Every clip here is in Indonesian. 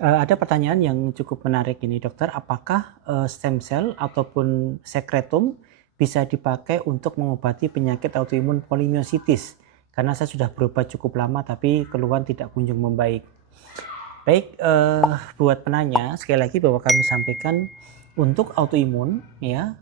Ada pertanyaan yang cukup menarik ini dokter, apakah, stem cell ataupun sekretum bisa dipakai untuk mengobati penyakit autoimun polimiositis? Karena saya sudah berobat cukup lama tapi keluhan tidak kunjung membaik. Baik, buat penanya sekali lagi bahwa kami sampaikan untuk autoimun ya,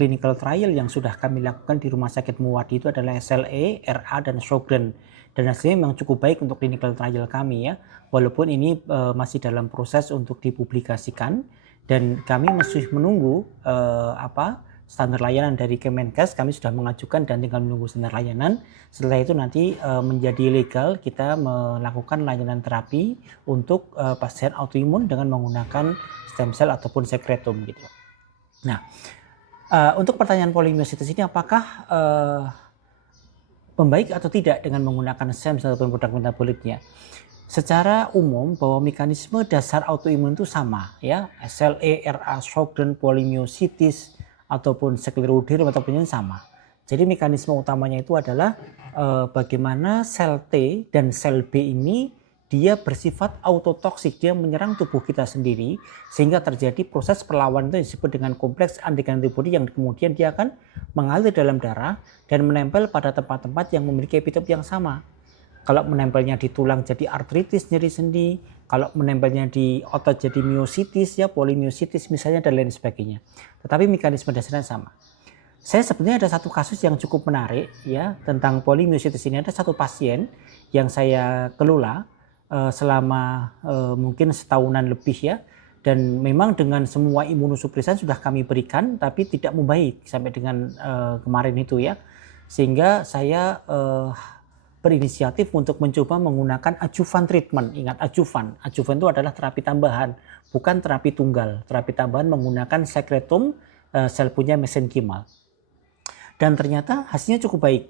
clinical trial yang sudah kami lakukan di Rumah Sakit Muwardi itu adalah SLE, RA, dan Sjogren. Dan hasilnya memang cukup baik untuk clinical trial kami ya, walaupun ini masih dalam proses untuk dipublikasikan dan kami masih menunggu standar layanan dari Kemenkes. Kami sudah mengajukan dan tinggal menunggu standar layanan. Setelah itu nanti menjadi legal kita melakukan layanan terapi untuk pasien autoimun dengan menggunakan stem cell ataupun sekretum gitu. Nah, untuk pertanyaan polimiositis ini apakah membaik atau tidak dengan menggunakan stem cell ataupun produk metaboliknya? Secara umum bahwa mekanisme dasar autoimun itu sama ya, SLE, RA, Sjogren, polimiositis ataupun skleroderma ataupun yang sama. Jadi mekanisme utamanya itu adalah bagaimana sel T dan sel B ini dia bersifat autotoksik, dia menyerang tubuh kita sendiri sehingga terjadi proses perlawanan itu disebut dengan kompleks antigen antibody yang kemudian dia akan mengalir dalam darah dan menempel pada tempat-tempat yang memiliki epitop yang sama. Kalau menempelnya di tulang jadi artritis, nyeri sendi, kalau menempelnya di otot jadi miositis ya, polimiositis misalnya dan lain sebagainya. Tetapi mekanisme dasarnya sama. Saya sebenarnya ada satu kasus yang cukup menarik ya tentang polimiositis ini. Ada satu pasien yang saya kelola selama mungkin setahunan lebih ya, dan memang dengan semua imunosupresan sudah kami berikan tapi tidak membaik sampai dengan kemarin itu ya, sehingga saya berinisiatif untuk mencoba menggunakan adjuvan treatment. Ingat adjuvan itu adalah terapi tambahan, bukan terapi tunggal. Terapi tambahan menggunakan sekretum sel punya mesenkimal. Dan ternyata hasilnya cukup baik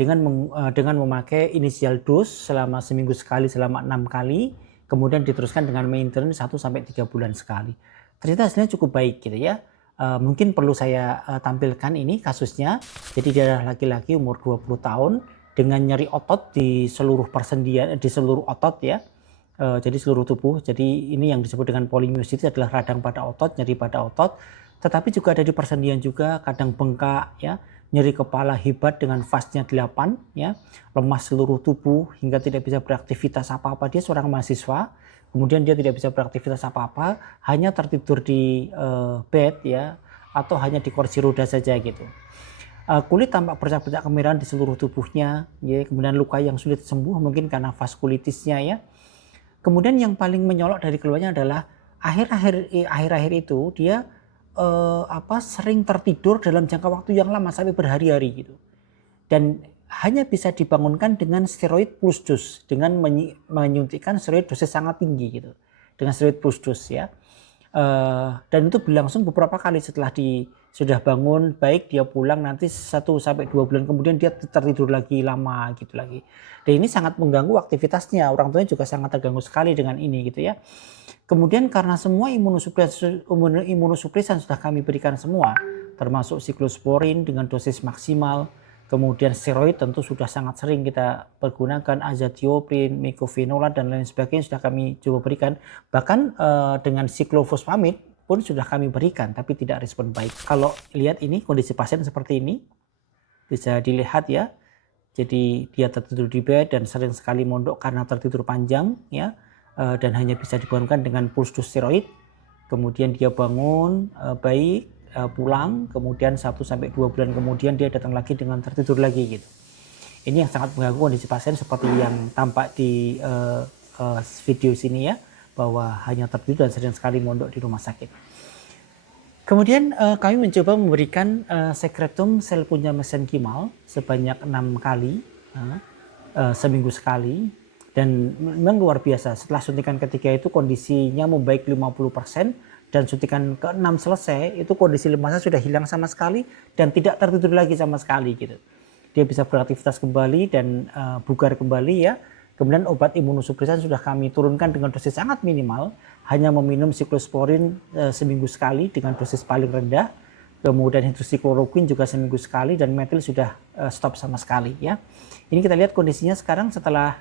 dengan memakai initial dose selama seminggu sekali selama 6 kali, kemudian diteruskan dengan maintenance 1-3 bulan sekali. Ternyata hasilnya cukup baik gitu ya. Mungkin perlu saya tampilkan ini kasusnya. Jadi dia adalah laki-laki umur 20 tahun dengan nyeri otot di seluruh persendian, di seluruh otot ya. Jadi seluruh tubuh. Jadi ini yang disebut dengan polimiositis adalah radang pada otot, nyeri pada otot. Tetapi juga ada di persendian juga, kadang bengkak ya, nyeri kepala hebat dengan fastnya 8 ya, lemas seluruh tubuh hingga tidak bisa beraktivitas apa-apa. Dia seorang mahasiswa, kemudian dia tidak bisa beraktivitas apa-apa, hanya tertidur di bed ya, atau hanya di kursi roda saja gitu. Kulit tampak bercak-bercak kemerahan di seluruh tubuhnya ya, kemudian luka yang sulit sembuh mungkin karena vaskulitisnya ya. Kemudian yang paling menyolok dari keluarnya adalah akhir-akhir itu dia sering tertidur dalam jangka waktu yang lama sampai berhari-hari gitu. Dan hanya bisa dibangunkan dengan steroid plus dos, dengan menyuntikkan steroid dosis sangat tinggi gitu. Dengan steroid plus dos ya. Dan itu berlangsung beberapa kali setelah sudah bangun baik, dia pulang nanti 1-2 bulan kemudian dia tertidur lagi lama gitu lagi. Dan ini sangat mengganggu aktivitasnya, orang tuanya juga sangat terganggu sekali dengan ini gitu ya. Kemudian karena semua imunosupresan sudah kami berikan semua, termasuk siklosporin dengan dosis maksimal, kemudian steroid tentu sudah sangat sering kita pergunakan, azathioprin, mycophenolate dan lain sebagainya sudah kami coba berikan. Bahkan dengan siklofosfamid pun sudah kami berikan, tapi tidak respon baik. Kalau lihat ini kondisi pasien seperti ini, bisa dilihat ya. Jadi dia tertidur di bed dan sering sekali mondok karena tertidur panjang ya. Dan hanya bisa dibangunkan dengan puls dos steroid. Kemudian dia bangun baik, pulang, kemudian 1-2 bulan kemudian dia datang lagi dengan tertidur lagi gitu. Ini yang sangat mengganggu kondisi pasien seperti yang tampak di video sini ya, bahwa hanya tertidur dan sering sekali mondok di rumah sakit. Kemudian kami mencoba memberikan sekretum sel punya mesenkimal sebanyak 6 kali seminggu sekali. Dan memang luar biasa, setelah suntikan ketiga itu kondisinya membaik 50%, dan suntikan ke-6 selesai itu kondisi lemasnya sudah hilang sama sekali dan tidak tertidur lagi sama sekali gitu. Dia bisa beraktivitas kembali dan bugar kembali ya. Kemudian obat imunosupresan sudah kami turunkan dengan dosis sangat minimal, hanya meminum siklosporin seminggu sekali dengan dosis paling rendah. kemudian hidroksikloroquine juga seminggu sekali, dan metil sudah stop sama sekali ya. Ini kita lihat kondisinya sekarang setelah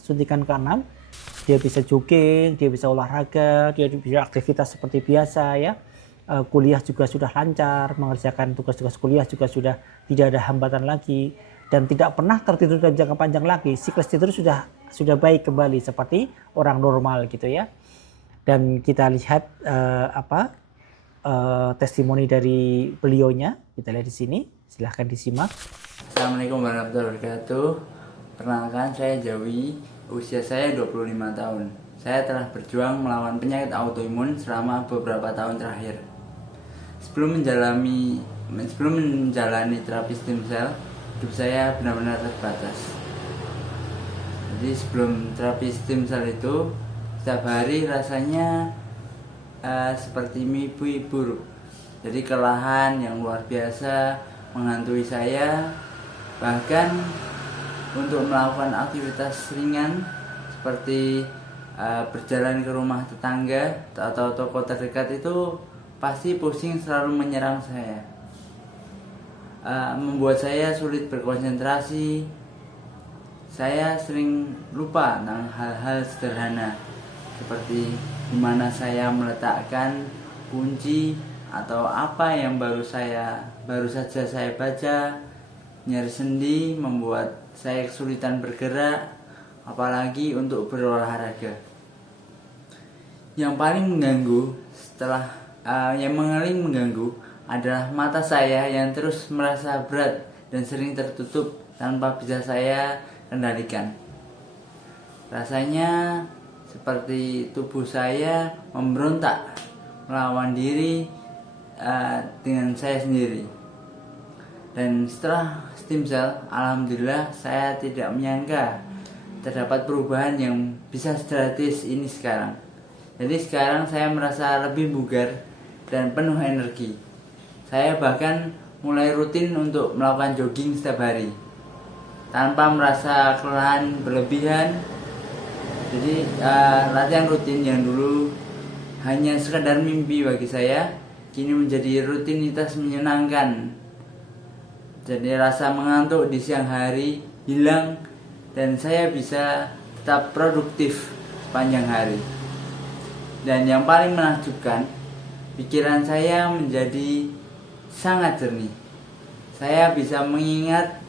suntikan ke-6, dia bisa jogging, dia bisa olahraga, dia bisa aktivitas seperti biasa ya. Kuliah juga sudah lancar, mengerjakan tugas-tugas kuliah juga sudah tidak ada hambatan lagi, dan tidak pernah tertidur dalam jangka panjang lagi. Siklus tidur sudah baik kembali seperti orang normal gitu ya. Dan kita lihat testimoni dari beliaunya, kita lihat di sini, silahkan disimak. Assalamualaikum warahmatullahi wabarakatuh. Perkenalkan, saya Jawi, usia saya 25 tahun. Saya telah berjuang melawan penyakit autoimun selama beberapa tahun terakhir. Sebelum menjalani terapi stem cell, hidup saya benar-benar terbatas. Jadi sebelum terapi stem cell itu, setiap hari rasanya seperti mimpi buruk. Jadi kelelahan yang luar biasa menghantui saya. Bahkan untuk melakukan aktivitas ringan seperti berjalan ke rumah tetangga atau toko terdekat itu pasti pusing selalu menyerang saya, membuat saya sulit berkonsentrasi. Saya sering lupa tentang hal-hal sederhana seperti di mana saya meletakkan kunci atau apa yang baru saja saya baca. Nyeri sendi membuat saya kesulitan bergerak, apalagi untuk berolahraga. Yang paling mengganggu adalah mata saya yang terus merasa berat dan sering tertutup tanpa bisa saya kendalikan. Rasanya seperti tubuh saya memberontak melawan diri dengan saya sendiri. Dan setelah stem cell, alhamdulillah saya tidak menyangka terdapat perubahan yang bisa sedrastis ini sekarang. Jadi sekarang saya merasa lebih bugar dan penuh energi. Saya bahkan mulai rutin untuk melakukan jogging setiap hari tanpa merasa kelelahan berlebihan. Jadi latihan rutin yang dulu hanya sekedar mimpi bagi saya, kini menjadi rutinitas menyenangkan. Jadi rasa mengantuk di siang hari hilang dan saya bisa tetap produktif sepanjang hari. Dan yang paling menakjubkan, pikiran saya menjadi sangat jernih. Saya bisa mengingat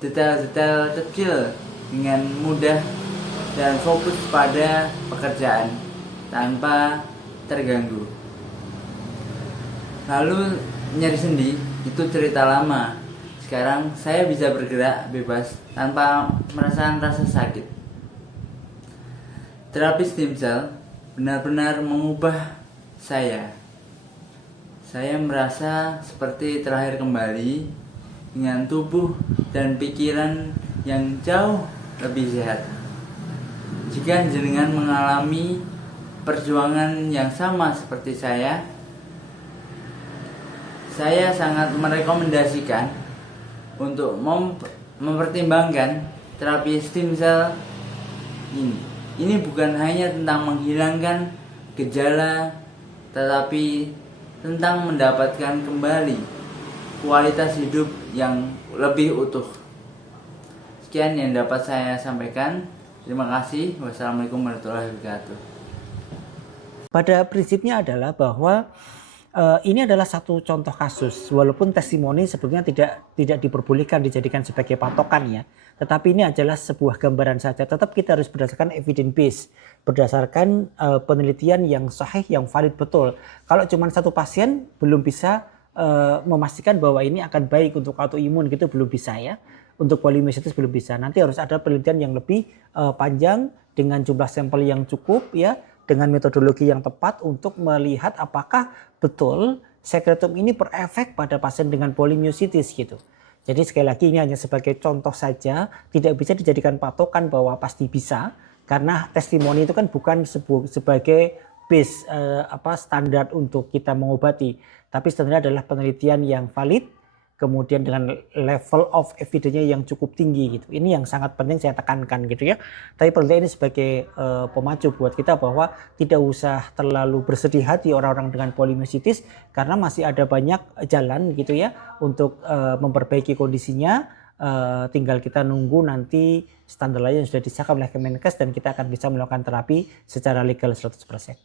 detail-detail kecil dengan mudah dan fokus pada pekerjaan tanpa terganggu. Lalu nyeri sendi itu cerita lama. Sekarang saya bisa bergerak bebas tanpa merasakan rasa sakit. Terapi stem cell benar-benar mengubah saya. Saya merasa seperti terlahir kembali dengan tubuh dan pikiran yang jauh lebih sehat. Jika jenengan mengalami perjuangan yang sama seperti saya sangat merekomendasikan untuk mempertimbangkan terapi stem cell ini. Ini bukan hanya tentang menghilangkan gejala, tetapi tentang mendapatkan kembali kualitas hidup yang lebih utuh. Sekian yang dapat saya sampaikan. Terima kasih. Wassalamualaikum warahmatullahi wabarakatuh. Pada prinsipnya adalah bahwa ini adalah satu contoh kasus, walaupun testimoni sebetulnya tidak diperbolehkan dijadikan sebagai patokan ya, tetapi ini adalah sebuah gambaran saja. Tetap kita harus berdasarkan evidence base, berdasarkan penelitian yang sahih, yang valid betul. Kalau cuma satu pasien belum bisa memastikan bahwa ini akan baik untuk autoimun gitu, belum bisa ya. Untuk polimyositis belum bisa. Nanti harus ada penelitian yang lebih panjang dengan jumlah sampel yang cukup ya, dengan metodologi yang tepat untuk melihat apakah betul sekretum ini berefek pada pasien dengan polimyositis gitu. Jadi sekali lagi ini hanya sebagai contoh saja, tidak bisa dijadikan patokan bahwa pasti bisa, karena testimoni itu kan bukan sebagai base standar untuk kita mengobati, tapi standar adalah penelitian yang valid kemudian dengan level of evidence-nya yang cukup tinggi gitu. Ini yang sangat penting saya tekankan gitu ya. Tapi penting ini sebagai pemacu buat kita bahwa tidak usah terlalu bersedih hati orang-orang dengan polimyositis karena masih ada banyak jalan gitu ya untuk memperbaiki kondisinya. Tinggal kita nunggu nanti standar lain yang sudah disahkan oleh Kemenkes dan kita akan bisa melakukan terapi secara legal 100%.